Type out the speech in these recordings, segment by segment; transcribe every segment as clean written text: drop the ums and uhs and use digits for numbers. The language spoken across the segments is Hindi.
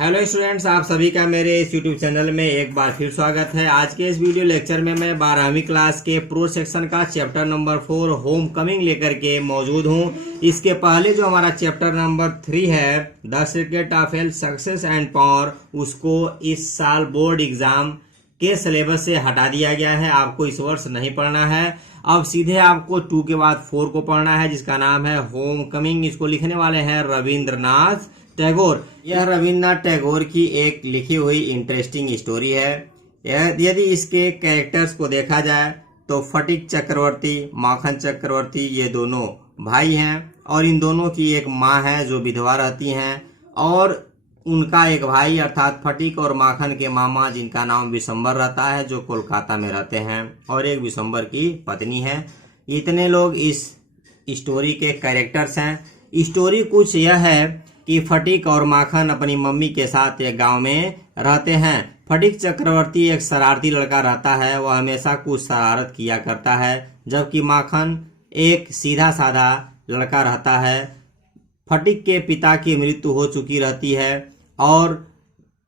हेलो स्टूडेंट्स, आप सभी का मेरे इस यूट्यूब चैनल में एक बार फिर स्वागत है। आज के इस वीडियो लेक्चर में मैं 12वीं क्लास के प्रो सेक्शन का चैप्टर नंबर 4 होम कमिंग लेकर के मौजूद हूं। इसके पहले जो हमारा चैप्टर नंबर 3 है the secret of health success and power, उसको इस साल बोर्ड एग्जाम के सिलेबस से हटा दिया गया है। आपको इस वर्ष नहीं पढ़ना है। अब सीधे आपको 2 के बाद 4 को पढ़ना है, जिसका नाम है होम कमिंग। इसको लिखने वाले हैं रविंद्रनाथ टैगोर। यह रविंद्रनाथ टैगोर की एक लिखी हुई इंटरेस्टिंग स्टोरी है। यदि इसके कैरेक्टर्स को देखा जाए तो फटिक चक्रवर्ती, माखन चक्रवर्ती, ये दोनों भाई हैं और इन दोनों की एक माँ है जो विधवा रहती हैं, और उनका एक भाई अर्थात फटिक और माखन के मामा जिनका नाम विशंबर रहता है, जो कोलकाता में रहते हैं, और एक विशंबर की पत्नी है। इतने लोग इस स्टोरी के कैरेक्टर्स हैं। स्टोरी कुछ यह है कि फटिक और माखन अपनी मम्मी के साथ एक गांव में रहते हैं। फटिक चक्रवर्ती एक शरारती लड़का रहता है, वह हमेशा कुछ शरारत किया करता है, जबकि माखन एक सीधा साधा लड़का रहता है। फटिक के पिता की मृत्यु हो चुकी रहती है और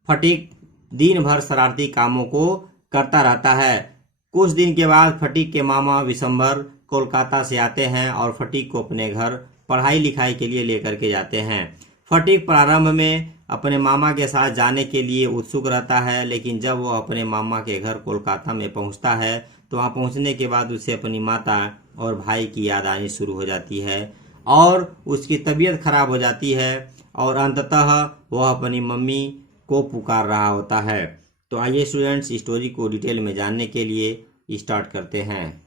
फटिक दिन भर शरारती कामों को करता रहता है। कुछ दिन के बाद फटिक के मामा विशंबर कोलकाता से आते हैं और फटिक को अपने घर पढ़ाई लिखाई के लिए लेकर के जाते हैं। फटिक प्रारंभ में अपने मामा के साथ जाने के लिए उत्सुक रहता है, लेकिन जब वह अपने मामा के घर कोलकाता में पहुंचता है तो वहां पहुंचने के बाद उसे अपनी माता और भाई की याद आनी शुरू हो जाती है और उसकी तबीयत खराब हो जाती है और अंततः वह अपनी मम्मी को पुकार रहा होता है। तो आइए स्टूडेंट्स, स्टोरी को डिटेल में जानने के लिए स्टार्ट करते हैं।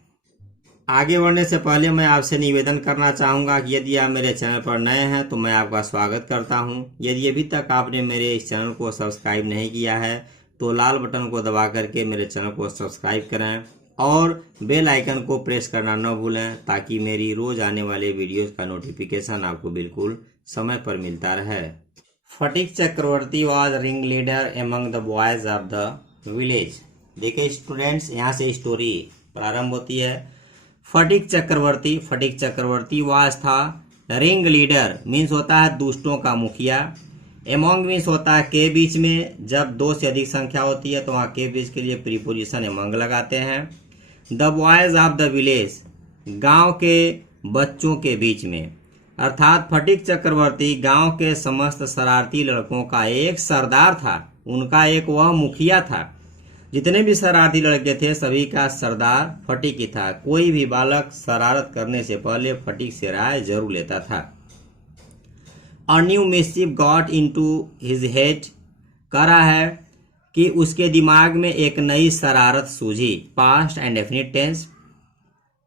आगे बढ़ने से पहले मैं आपसे निवेदन करना चाहूँगा कि यदि आप मेरे चैनल पर नए हैं तो मैं आपका स्वागत करता हूँ। यदि अभी तक आपने मेरे इस चैनल को सब्सक्राइब नहीं किया है तो लाल बटन को दबा करके मेरे चैनल को सब्सक्राइब करें और बेल आइकन को प्रेस करना न भूलें, ताकि मेरी रोज आने वाले वीडियोस का नोटिफिकेशन आपको बिल्कुल समय पर मिलता रहे। Fatik Chakravarti was ring leader among the boys of the village. देखिए स्टूडेंट्स, यहाँ से स्टोरी प्रारंभ होती है। फटिक चक्रवर्ती वास था। रिंग लीडर मीन्स होता है दुष्टों का मुखिया। एमंग मीन्स होता है के बीच में। जब 2 से अधिक संख्या होती है तो वहाँ के बीच के लिए प्रीपोजिशन एमंग लगाते हैं। The boys of the village, गांव के बच्चों के बीच में, अर्थात फटिक चक्रवर्ती गांव के समस्त शरारती लड़कों का एक सरदार था। उनका एक वह मुखिया था। जितने भी शरारती लड़के थे सभी का सरदार फटिक ही था। कोई भी बालक शरारत करने से पहले फटिक से राय जरूर लेता था। A new mischief got into his head, कह रहा है कि उसके दिमाग में एक नई शरारत सूझी। Past indefinite tense.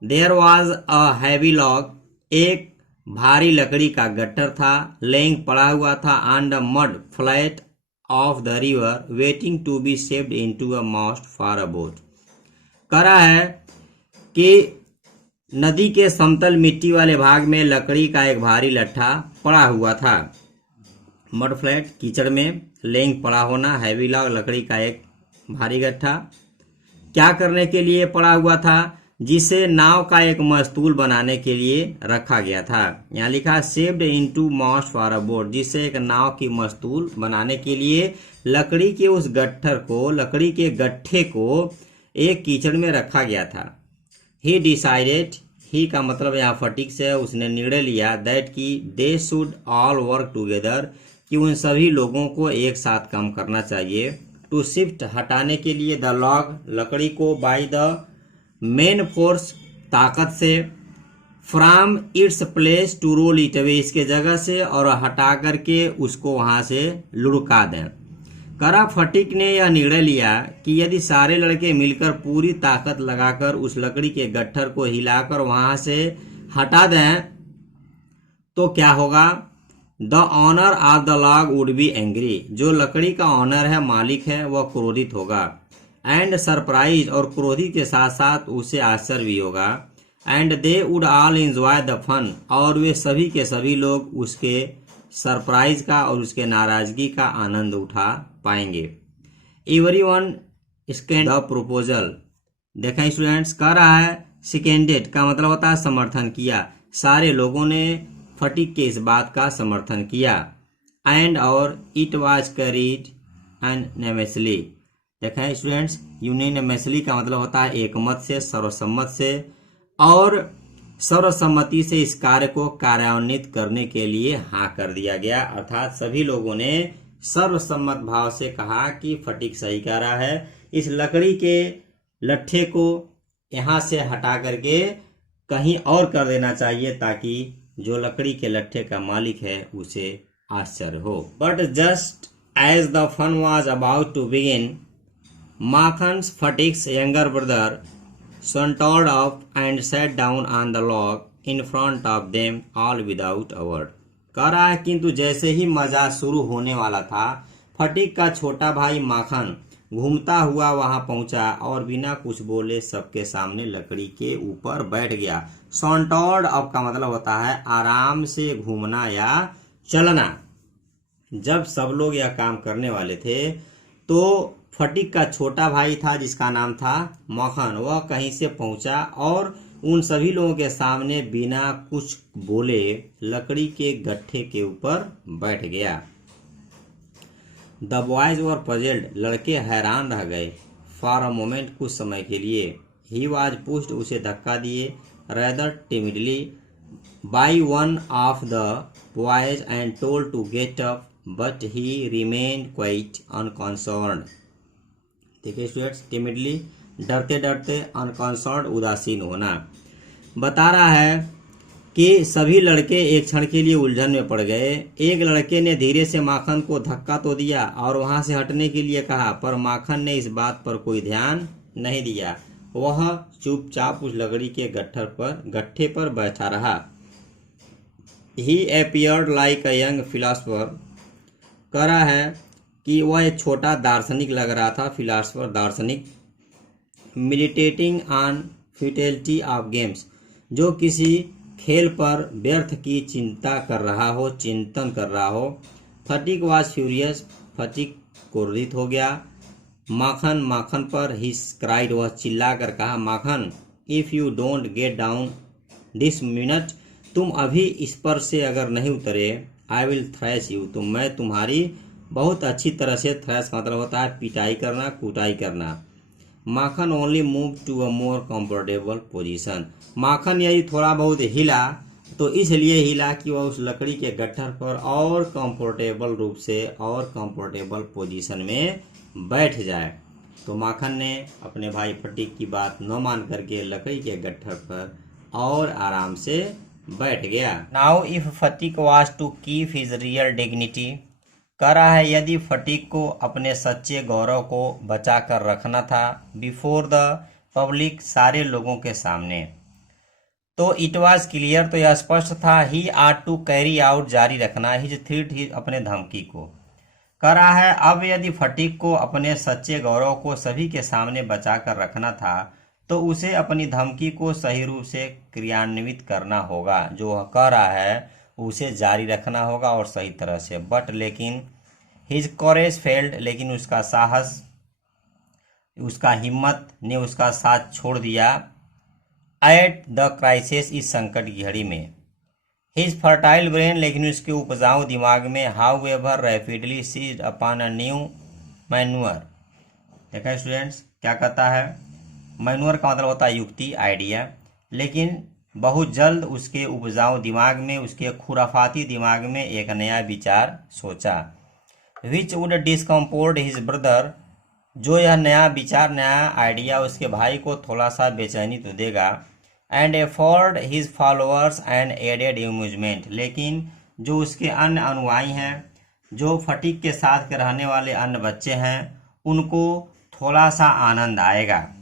There was a heavy log, एक भारी लकड़ी का गट्ठर था। लेइंग पड़ा हुआ था on the mud flat of the river waiting to be shaped into a mast for a boat. कह रहा है कि नदी के समतल मिट्टी वाले भाग में लकड़ी का एक भारी लट्ठा पड़ा हुआ था। मड फ्लैट कीचड़ में, लेइंग पड़ा होना, हैवी लॉग लकड़ी का एक भारी गट्ठा। क्या करने के लिए पड़ा हुआ था? जिसे नाव का एक मस्तूल बनाने के लिए रखा गया था। यहाँ लिखा shaped into mast for a boat, जिसे एक नाव की मस्तूल बनाने के लिए लकड़ी के उस गट्ठर को, लकड़ी के गट्ठे को एक कीचड़ में रखा गया था। ही डिसाइडेड, ही का मतलब यहाँ फटिक से, उसने निर्णय लिया दैट की they should all work together, कि उन सभी लोगों को एक साथ काम करना चाहिए। टू शिफ्ट, हटाने के लिए, द लॉग, लकड़ी को, बाय द मेन फोर्स, ताकत से, from its place to roll it away, इसके जगह से, और हटा करके उसको वहां से लुढ़का दें। करा फटिक ने यह निर्णय लिया कि यदि सारे लड़के मिलकर पूरी ताकत लगाकर उस लकड़ी के गट्ठर को हिलाकर वहां से हटा दें तो क्या होगा? The owner of the log would be angry, जो लकड़ी का ऑनर है, मालिक है, वह क्रोधित होगा। एंड सरप्राइज, और क्रोधित के साथ साथ उसे आश्चर्य भी होगा। And they would all enjoy the fun, और वे सभी के सभी लोग उसके सरप्राइज का और उसके नाराजगी का आनंद उठा पाएंगे। Everyone second the proposal. देखें स्टूडेंट्स, कह रहा है सेकेंडेड का मतलब होता है समर्थन किया। सारे लोगों ने फटिक के इस बात का समर्थन किया। एंड और इट वाज कैरीड यूनानिमसली। देखें स्टूडेंट्स, यूनानिमसली का मतलब होता है एकमत से, सर्वसम्मत से, और सर्वसम्मति से इस कार्य को कार्यान्वित करने के लिए हाँ कर दिया गया। अर्थात सभी लोगों ने सर्वसम्मत भाव से कहा कि फटीक सही कह रहा है, इस लकड़ी के लट्ठे को यहाँ से हटा करके कहीं और कर देना चाहिए ताकि जो लकड़ी के लट्ठे का मालिक है उसे आश्चर्य हो। But just as the fun was about to begin, Makhan's Fatik's younger brother sauntered up and sat down on the log in front of them all without a word। कह रहा है किंतु जैसे ही मजा शुरू होने वाला था, फटीक का छोटा भाई माखन घूमता हुआ वहां पहुंचा और बिना कुछ बोले सबके सामने लकड़ी के ऊपर बैठ गया। सॉन्टर्ड अप का मतलब होता है आराम से घूमना या चलना। जब सब लोग यह काम करने वाले थे तो फटीक का छोटा भाई था जिसका नाम था माखन, वह कहीं से पहुंचा और उन सभी लोगों के सामने बिना कुछ बोले लकड़ी के गट्ठे के ऊपर बैठ गया। द बॉयज वर पजल्ड, लड़के हैरान रह गए। फॉर अ मोमेंट, कुछ समय के लिए। ही वाज पुश्ड, उसे धक्का दिए, rather timidly by one of the boys and told to get up, but he remained quite unconcerned. देखिए स्टूडेंट्स, टिमिडली डरते डरते, अनकंसर्न्ड उदासीन होना। बता रहा है कि सभी लड़के एक क्षण के लिए उलझन में पड़ गए। एक लड़के ने धीरे से माखन को धक्का तो दिया और वहां से हटने के लिए कहा, पर माखन ने इस बात पर कोई ध्यान नहीं दिया। वह चुपचाप उस लकड़ी के गट्ठे पर बैठा रहा। He appeared like a young philosopher, कह रहा है कि वह एक छोटा दार्शनिक लग रहा था, फिलोसफर दार्शनिक। Meditating on futility of games, जो किसी खेल पर व्यर्थ की चिंतन कर रहा हो। फटीक वाज फ्यूरियस, फटीक क्रोधित हो गया। माखन पर ही क्राइड, वह चिल्ला कर कहा, Makhan if you don't get down this minute, तुम अभी इस पर से अगर नहीं उतरे, आई विल थ्रैश यू, तो मैं तुम्हारी बहुत अच्छी तरह से, थ्रैश का मतलब होता है पिटाई करना, कुटाई करना। Makhan only move to a more comfortable position, Makhan यदि थोड़ा बहुत हिला तो इसलिए हिला कि वह उस लकड़ी के गट्ठर पर और कंफर्टेबल रूप से और कंफर्टेबल पोजीशन में बैठ जाए। तो माखन ने अपने भाई फटीक की बात न मान करके लकड़ी के गट्ठर पर और आराम से बैठ गया। Now if Phatik was to keep his real dignity, कह रहा है यदि फटीक को अपने सच्चे गौरव को बचा कर रखना था, बिफोर द पब्लिक, सारे लोगों के सामने, तो इट वाज क्लियर, तो यह स्पष्ट था, ही आट टू कैरी आउट, जारी रखना, हिज थ्रेट, ही अपने धमकी को। कह रहा है अब यदि फटीक को अपने सच्चे गौरव को सभी के सामने बचा कर रखना था तो उसे अपनी धमकी को सही रूप से क्रियान्वित करना होगा। जो वह कह रहा है उसे जारी रखना होगा और सही तरह से। बट लेकिन हिज कॉरेज फेल्ड, लेकिन उसका साहस, उसका हिम्मत ने उसका साथ छोड़ दिया। एट द क्राइसिस, इस संकट की घड़ी में। हिज फर्टाइल ब्रेन, लेकिन उसके उपजाऊ दिमाग में, however rapidly seized upon a new manoeuvre. देखा स्टूडेंट्स, क्या कहता है, मैन्यूअर का मतलब होता है युक्ति, आइडिया, लेकिन बहुत जल्द उसके उपजाऊ दिमाग में, उसके खुराफाती दिमाग में एक नया विचार सोचा। विच वुड डिस्कम्पोर्ट हिज ब्रदर, जो यह नया विचार, नया आइडिया उसके भाई को थोड़ा सा बेचैनी तो देगा। And afford his followers and added amusement, लेकिन जो उसके अन्य अनुयायी हैं, जो फटीक के साथ के रहने वाले अन्य बच्चे हैं, उनको थोड़ा सा आनंद आएगा,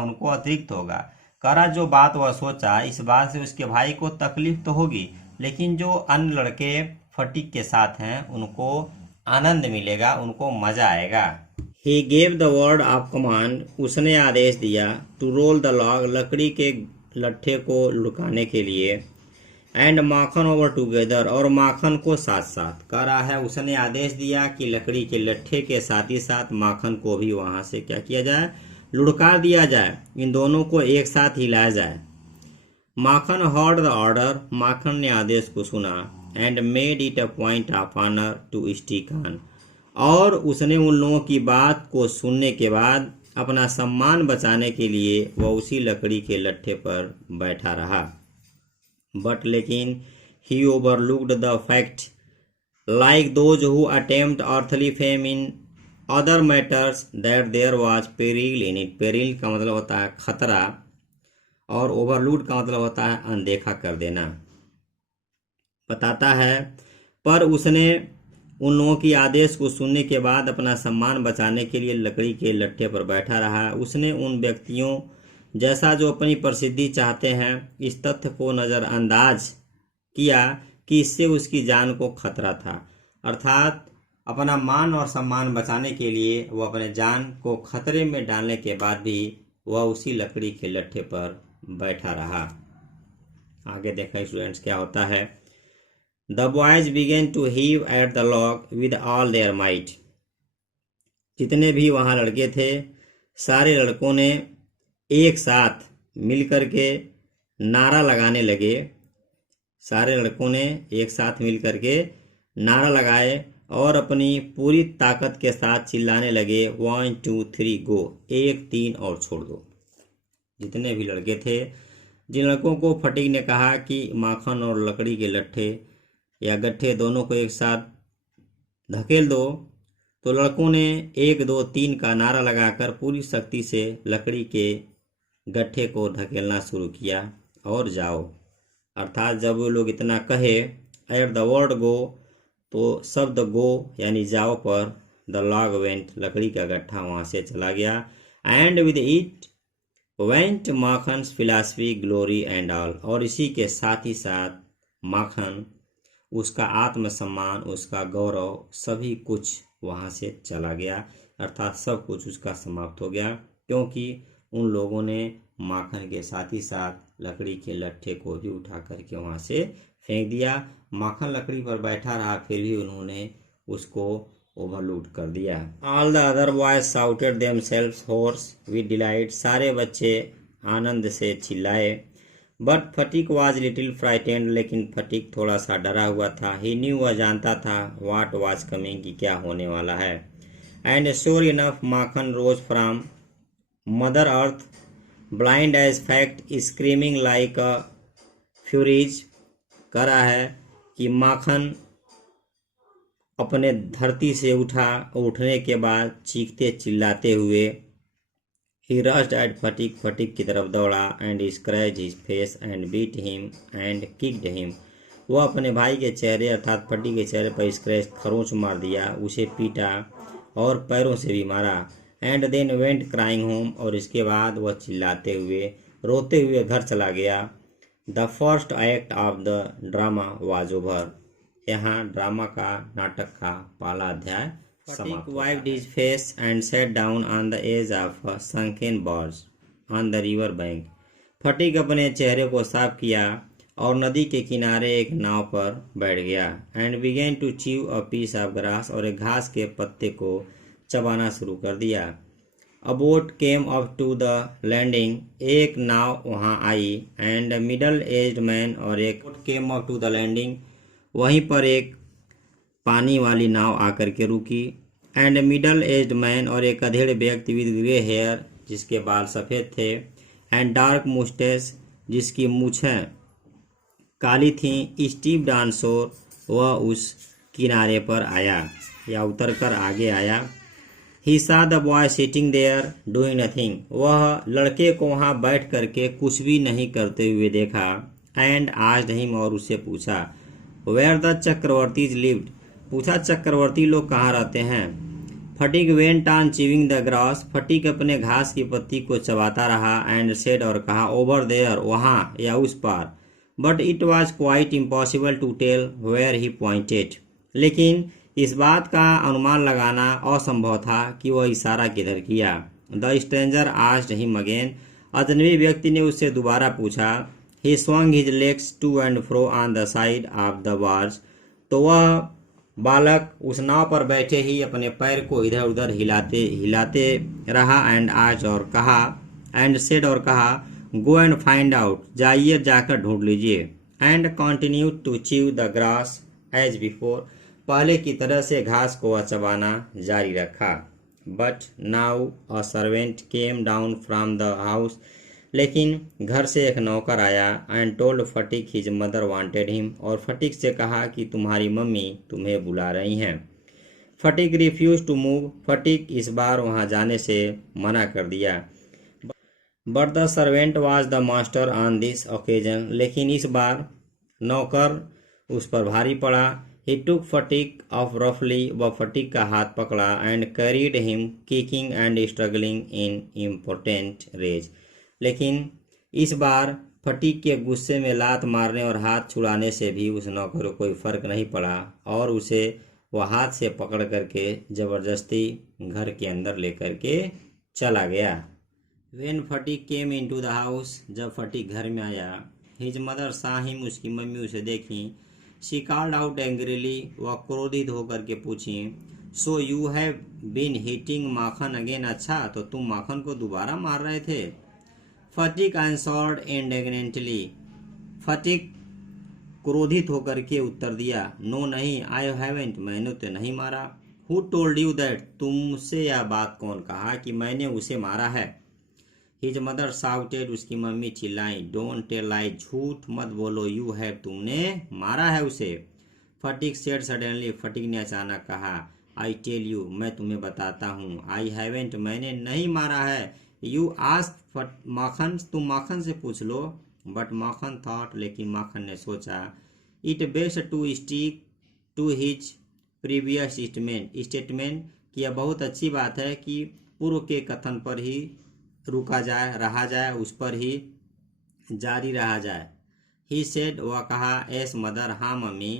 उनको अतिरिक्त होगा। करा जो बात वह सोचा, इस बात से उसके भाई को तकलीफ तो होगी, लेकिन जो अन्य लड़के फटीक के साथ हैं उनको आनंद मिलेगा, उनको मजा आएगा। He gave the word of command, उसने आदेश दिया, टू रोल द लॉग, लकड़ी के लट्ठे को लुढ़काने के लिए। एंड माखन ओवर टुगेदर, और माखन को साथ साथ। कह रहा है उसने आदेश दिया कि लकड़ी के लट्ठे के साथ ही साथ माखन को भी वहां से क्या किया जाए, लुढ़का दिया जाए, इन दोनों को एक साथ हिलाया जाए। Makhan heard the order, Makhan ने आदेश को सुना। And made it a point of honour to stick on. और उसने उन लोगों की बात को सुनने के बाद अपना सम्मान बचाने के लिए वह उसी लकड़ी के लट्ठे पर बैठा रहा। बट लेकिन he overlooked the fact, like those who attempt earthly fame in other matters, that there was peril in it. Peril का मतलब होता है खतरा और ओवरलूड का मतलब होता है अनदेखा कर देना। बताता है पर उसने उन लोगों की आदेश को सुनने के बाद अपना सम्मान बचाने के लिए लकड़ी के लट्ठे पर बैठा रहा। उसने उन व्यक्तियों जैसा जो अपनी प्रसिद्धि चाहते हैं इस तथ्य को नज़रअंदाज किया कि इससे उसकी जान को खतरा था। अर्थात अपना मान और सम्मान बचाने के लिए वह अपने जान को खतरे में डालने के बाद भी वह उसी लकड़ी के लट्ठे पर बैठा रहा। आगे देखा स्टूडेंट्स क्या होता है। The boys began to heave at the log with all their might. जितने भी वहाँ लड़के थे सारे लड़कों ने एक साथ मिलकर के नारा लगाने लगे। सारे लड़कों ने एक साथ मिलकर के नारा लगाए और अपनी पूरी ताकत के साथ चिल्लाने लगे 1 2 3 गो, 1 3 और छोड़ दो। जितने भी लड़के थे, जिन लड़कों को फटीक ने कहा कि माखन और लकड़ी के लट्ठे या गट्ठे दोनों को एक साथ धकेल दो, तो लड़कों ने 1 2 3 का नारा लगाकर पूरी शक्ति से लकड़ी के गट्ठे को धकेलना शुरू किया और जाओ। अर्थात जब वो लोग इतना कहे एट द वर्ड गो, तो शब्द गो यानी जाओ पर द लॉग वेंट, लकड़ी का गट्ठा वहाँ से चला गया। And with it went Makhan's philosophy glory and all, और इसी के साथ ही साथ माखन, उसका आत्मसम्मान, उसका गौरव, सभी कुछ वहाँ से चला गया। अर्थात सब कुछ उसका समाप्त हो गया, क्योंकि उन लोगों ने माखन के साथ ही साथ लकड़ी के लट्ठे को भी उठा करके वहाँ से फेंक दिया। माखन लकड़ी पर बैठा रहा, फिर भी उन्होंने उसको ओवरलूड कर दिया। All the other boys shouted themselves hoarse with delight. सारे बच्चे आनंद से चिल्लाए। But Phatik was little frightened, लेकिन फटीक थोड़ा सा डरा हुआ था। ही न्यू, वह जानता था व्हाट वाज कमिंग, कि क्या होने वाला है। And sure enough Makhan rose from mother earth blind as fact, screaming like a furies. कह रहा है कि माखन अपने धरती से उठा, उठने के बाद चीखते चिल्लाते हुए ही रश्ड एट फटीक, फटीक की तरफ दौड़ा। And scratch his face and beat him and kicked him. वह अपने भाई के चेहरे अर्थात फटीक के चेहरे पर स्क्रैच, खरोंच मार दिया, उसे पीटा और पैरों से भी मारा। And then went crying home, और इसके बाद वह चिल्लाते हुए रोते हुए घर चला गया। The first act of the drama was over. यहाँ ड्रामा का, नाटक का पहला अध्याय समाप्त। Wiped his face and sat down on the edge of a sunken barge on the river bank. Fatik अपने चेहरे को साफ किया और नदी के किनारे एक नाव पर बैठ गया। And began to chew a piece of grass, और एक घास के पत्ते को चबाना शुरू कर दिया। A boat came up to the landing, एक नाव वहाँ आई। एंड मिडल एज्ड मैन, और एक boat came up to the landing, वहीं पर एक पानी वाली नाव आकर के रुकी। एंड मिडल एज्ड मैन, और एक अधेड़ व्यक्ति विद ग्रे हेयर, जिसके बाल सफ़ेद थे, एंड डार्क मुस्टेस, जिसकी मूछें काली थीं, स्टीव डांसोर, वह उस किनारे पर आया या उतर कर आगे आया। He saw the boy sitting there doing nothing, वह लड़के को वहाँ बैठ करके कुछ भी नहीं करते हुए देखा। एंड आस्क्ड हिम, और उससे पूछा वेयर द चक्रवर्तीज लिव्ड, पूछा चक्रवर्ती लोग कहाँ रहते हैं। Fatigue went on chewing the grass, fatigue अपने घास की पत्ती को चबाता रहा। एंड सेड, और कहा ओवर देयर, वहाँ या उस पार। But it was quite impossible to tell where he pointed, लेकिन इस बात का अनुमान लगाना असंभव था कि वह इशारा किधर किया। The stranger asked him again, अजनबी व्यक्ति ने उससे दोबारा पूछा। ही swung his legs to and fro on the side of the barge, तो वह बालक उस नाव पर बैठे ही अपने पैर को इधर उधर हिलाते रहा। एंड आज, और कहा, एंड सेड, और कहा गो एंड फाइंड आउट, जाइए जाकर ढूंढ लीजिए। And continued to chew the grass as before. पहले की तरह से घास को वह चबाना जारी रखा। But now a servant came down from the house. लेकिन घर से एक नौकर आया and told Phatik his mother wanted him. और फटीक से कहा कि तुम्हारी मम्मी तुम्हें बुला रही हैं। Phatik refuse to move. Phatik इस बार वहां जाने से मना कर दिया। But the servant was the master on this occasion. लेकिन इस बार नौकर उस पर भारी पड़ा। ही टुक फटीक ऑफ रफली। वह फटीक का हाथ पकड़ा and carried him kicking and struggling in important rage. लेकिन इस बार फटीक के गुस्से में लात मारने और हाथ छुड़ाने से भी उस नौकर को कोई फर्क नहीं पड़ा और उसे वह हाथ से पकड़ करके जबरदस्ती घर के अंदर लेकर के चला गया। When Phatik came into the house. जब फटीक घर में आया, हिज मदर सा हिम। उसकी मम्मी उसे देखी। She called out angrily. वह क्रोधित होकर के पूछी, so you have been hitting Makhan again. अच्छा, तो तुम माखन को दोबारा मार रहे थे। Fatigue answered इंडिग्नेंटली। फटीक क्रोधित होकर के उत्तर दिया, नो नहीं, आई हैवेंट, मैंने तो नहीं मारा। Who told you that. तुमसे यह बात कौन कहा कि मैंने उसे मारा है। His mother shouted. उसकी मम्मी चिल्लाई, डोंट टेल लाई, झूठ मत बोलो, यू हैव, तुमने मारा है उसे। Fatigue said suddenly. फटीक ने अचानक कहा, आई टेल यू, मैं तुम्हें बताता हूँ, आई हैवेंट, मैंने नहीं मारा है। यू आस्क माखन, तुम माखन से पूछ लो। बट माखन थॉट, लेकिन माखन ने सोचा, it best to stick to his previous statement, कि यह बहुत अच्छी बात है कि पूर्व के कथन पर ही रुका जाए, रहा जाए, उस पर ही जारी रहा जाए। ही सेड, वह कहा, एस मदर, हाँ mummy.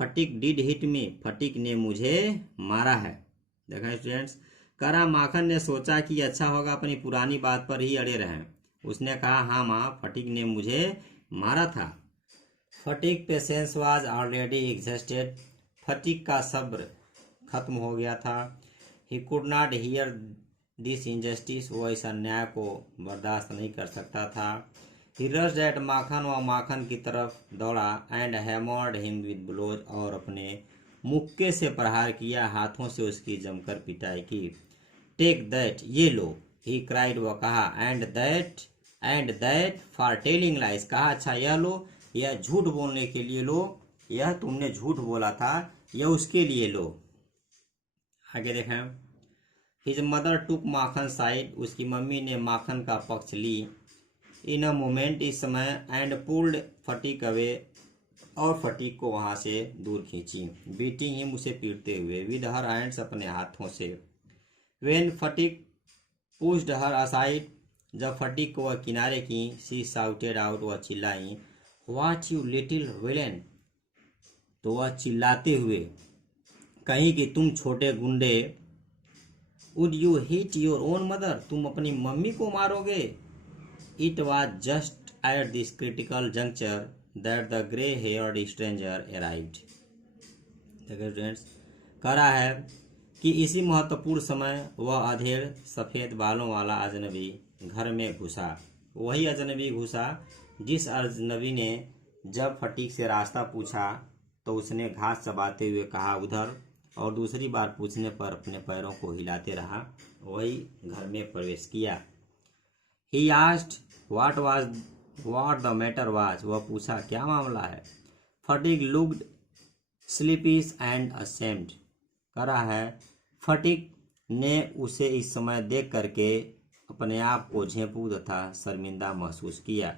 Fatigue did hit me, fatigue ने मुझे मारा है। देखा स्टूडेंट्स, करा माखन ने सोचा कि अच्छा होगा अपनी पुरानी बात पर ही अड़े रहें। उसने कहा, हाँ माँ, फटीक ने मुझे मारा था। Phatik patience was already exhausted. Phatik का सब्र खत्म हो गया था। He could not hear this injustice. वो इस अन्याय को बर्दाश्त नहीं कर सकता था। He rushed at Makhan. व माखन की तरफ दौड़ा and hammered him with blows. और अपने मुक्के से प्रहार किया, हाथों से उसकी जमकर पिटाई की। टेक दैट, ये लो, ही क्राइड। वह कहा, and that for telling lies. कहा, अच्छा यह लो, यह झूठ बोलने के लिए लो, यह तुमने झूठ बोला था, यह उसके लिए लो। आगे देखें। हिज मदर टुक माखन साइड। उसकी मम्मी ने माखन का पक्ष ली। इन अ मोमेंट, इस समय, एंड पुल्ड फटीक अवे। और फटीक को वहां से दूर खींची। बीटिंग हिम, उसे पीटते हुए, विद हर हैंड्स, अपने हाथों से। When fatigue pushed her aside. जब फटीक को वह किनारे की, सी शाउटेड आउट, वह चिल्लाई, व्हाट यू लिटिल विलेन। तो वह चिल्लाते हुए कहीं कि तुम छोटे गुंडे। Would you hit your own mother, तुम अपनी मम्मी को मारोगे। It was just at this critical juncture that the grey heard stranger arrived. देखिए फ्रेंड्स, कह रहा है कि इसी महत्वपूर्ण समय वह अधेड़ सफ़ेद बालों वाला अजनबी घर में घुसा। वही अजनबी घुसा जिस अजनबी ने जब फटीक से रास्ता पूछा तो उसने घास चबाते हुए कहा उधर, और दूसरी बार पूछने पर अपने पैरों को हिलाते रहा। वही घर में प्रवेश किया। He asked what the matter was. वह पूछा, क्या मामला है। Fatik looked sheepish and ashamed. कह रहा है, फटीक ने उसे इस समय देख करके अपने आप को झेंपू तथा शर्मिंदा महसूस किया।